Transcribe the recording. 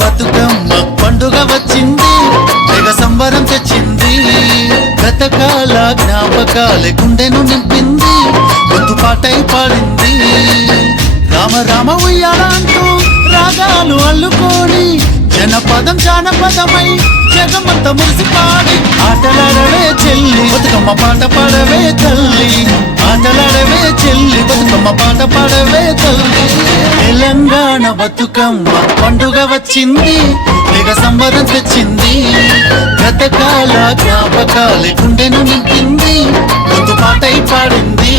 బతుకమ్మ పండుగ వచ్చింది, తెగ సంబరం తెచ్చింది. గతకాల జ్ఞాపకాలే గుండెను నింపింది, గొంతు పాటై పాడింది. రామ రామ ఉయ్యాలంటూ రాగాలు అల్లుకొని జనపదం జానపదమై జగమంత మురిసిపాడి. ఆటలాడవే చెల్లి బతుకమ్మ పాట పాడవే తల్లి, ఆటలాడవే చెల్లి బతుకమ్మ పాట పాడవే తల్లి. తెలంగాణ బతుకమ్మ పండుగ వచ్చింది, తెగ సంబరం తెచ్చింది. గతకాల జ్ఞాపకాలే గుండెను నింపింది, గొంతు పాటై పాడింది.